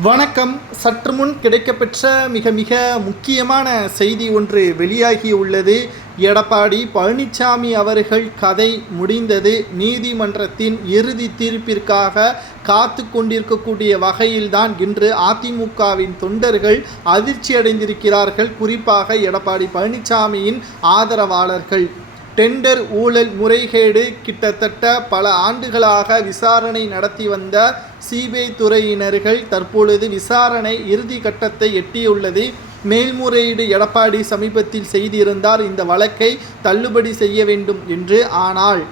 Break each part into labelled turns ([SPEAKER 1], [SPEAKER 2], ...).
[SPEAKER 1] வணக்கம். சற்று முன் கிடைக்கப்பெற்ற மிக மிக முக்கியமான செய்தி ஒன்று வெளியாகி உள்ளது எடப்பாடி பழனிசாமி அவர்கள் கதை முடிந்தது. நீதிமன்றத்தின் இறுதி தீர்ப்பிற்காக காத்து கொண்டிருக்கக்கூடிய வகையில்தான் இன்று அதிமுகவின் தொண்டர்கள் அதிர்ச்சி அடைந்திருக்கிறார்கள் குறிப்பாக எடப்பாடி பழனிசாமியின் ஆதரவாளர்கள். டெண்டர் ஊழல் முறைகேடு கிட்டத்தட்ட பல ஆண்டுகளாக விசாரணை நடத்தி வந்த சிபிஐ துறையினர்கள் தற்பொழுது விசாரணை இறுதி கட்டத்தை எட்டியுள்ளது. மேல்முறையீடு எடப்பாடி சமீபத்தில் செய்திருந்தார் இந்த வழக்கை தள்ளுபடி செய்ய வேண்டும் என்று. ஆனால்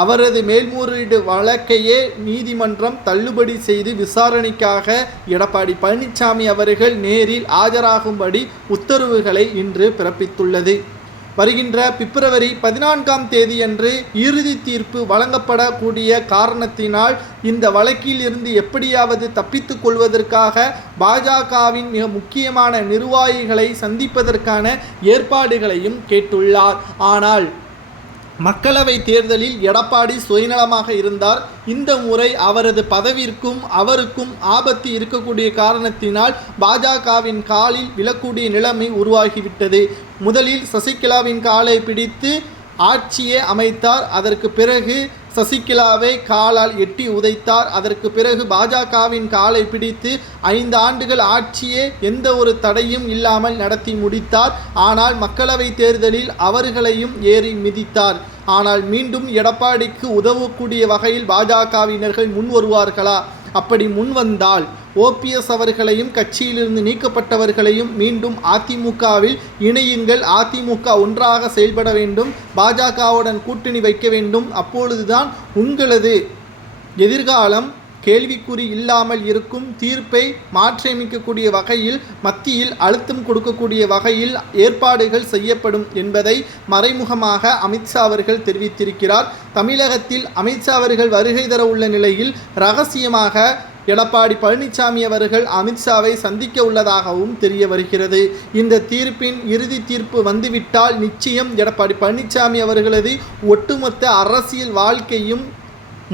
[SPEAKER 1] அவரது மேல்முறையீடு வழக்கையே நீதிமன்றம் தள்ளுபடி செய்து விசாரணைக்காக எடப்பாடி பழனிசாமி அவர்கள் நேரில் ஆஜராகும்படி உத்தரவுகளை இன்று பிறப்பித்துள்ளது. வருகின்ற பிப்ரவரி பதினான்காம் தேதியன்று இறுதி தீர்ப்பு வழங்கப்படக்கூடிய காரணத்தினால் இந்த வழக்கில் இருந்து எப்படியாவது தப்பித்துக் கொள்வதற்காக பாஜகவின் மிக முக்கியமான நிர்வாகிகளை சந்திப்பதற்கான ஏற்பாடுகளையும் கேட்டுள்ளார். ஆனால் மக்களவை தேர்தலில் எடப்பாடி சுயநலமாக இருந்தார். இந்த முறை அவரது பதவிக்கும் அவருக்கும் ஆபத்து இருக்கக்கூடிய காரணத்தினால் பாஜகவின் காலில் விழக்கூடிய நிலைமை உருவாகிவிட்டது. முதலில் சசிகலாவின் காலை பிடித்து ஆட்சியை அமைத்தார். அதற்கு பிறகு சசிகலாவை காலால் எட்டி உதைத்தார். அதற்கு பிறகு பாஜகவின் காலை பிடித்து ஐந்து ஆண்டுகள் ஆட்சியே எந்த ஒரு தடையும் இல்லாமல் நடத்தி முடித்தார். ஆனால் மக்களவை தேர்தலில் அவர்களையும் ஏறி மிதித்தார். ஆனால் மீண்டும் எடப்பாடிக்கு உதவக்கூடிய வகையில் பாஜகவினர்கள் முன் வருவார்களா அப்படி முன் வந்தால் ஓபிஎஸ் அவர்களையும் கட்சியிலிருந்து நீக்கப்பட்டவர்களையும் மீண்டும் அதிமுகவில் இணையுங்கள். அதிமுக ஒன்றாக செயல்பட வேண்டும். பாஜகவுடன் கூட்டணி வைக்க வேண்டும். அப்பொழுதுதான் உங்களது எதிர்காலம் கேள்விக்குறி இல்லாமல் இருக்கும் தீர்ப்பை மாற்றியமைக்கக்கூடிய வகையில் மத்தியில் அழுத்தம் கொடுக்கக்கூடிய வகையில் ஏற்பாடுகள் செய்யப்படும் என்பதை மறைமுகமாக அமித்ஷா அவர்கள் தெரிவித்திருக்கிறார். தமிழகத்தில் அமித்ஷா அவர்கள் வருகை தர உள்ள நிலையில் ரகசியமாக எடப்பாடி பழனிசாமி அவர்கள் அமித்ஷாவை சந்திக்க உள்ளதாகவும் தெரிய வருகிறது. இந்த தீர்ப்பின் இறுதி தீர்ப்பு வந்துவிட்டால் நிச்சயம் எடப்பாடி பழனிசாமி அவர்களது ஒட்டுமொத்த அரசியல் வாழ்க்கையும்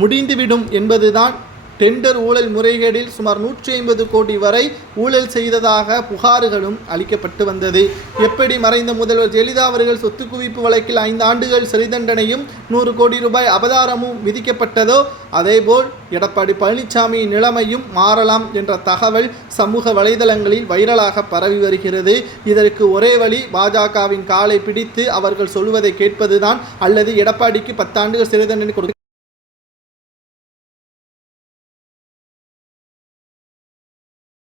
[SPEAKER 1] முடிந்துவிடும் என்பதுதான் டெண்டர் ஊழல் முறைகேடில் சுமார் நூற்றி ஐம்பது கோடி வரை ஊழல் செய்ததாக புகார்களும் அளிக்கப்பட்டு வந்தது. எப்படி மறைந்த முதல்வர் ஜெயலலிதா அவர்கள் சொத்து குவிப்பு வழக்கில் ஐந்து ஆண்டுகள் சிறை தண்டனையும் நூறு கோடி ரூபாய் அபதாரமும் விதிக்கப்பட்டதோ அதேபோல் எடப்பாடி பழனிசாமி நிலைமையும் மாறலாம் என்ற தகவல் சமூக வலைதளங்களில் வைரலாக பரவி வருகிறது. இதற்கு ஒரே வழி பாஜகவின் காலை பிடித்து அவர்கள் சொல்வதை கேட்பதுதான் அல்லது எடப்பாடிக்கு பத்தாண்டுகள் சிறை தண்டனை கொடுக்க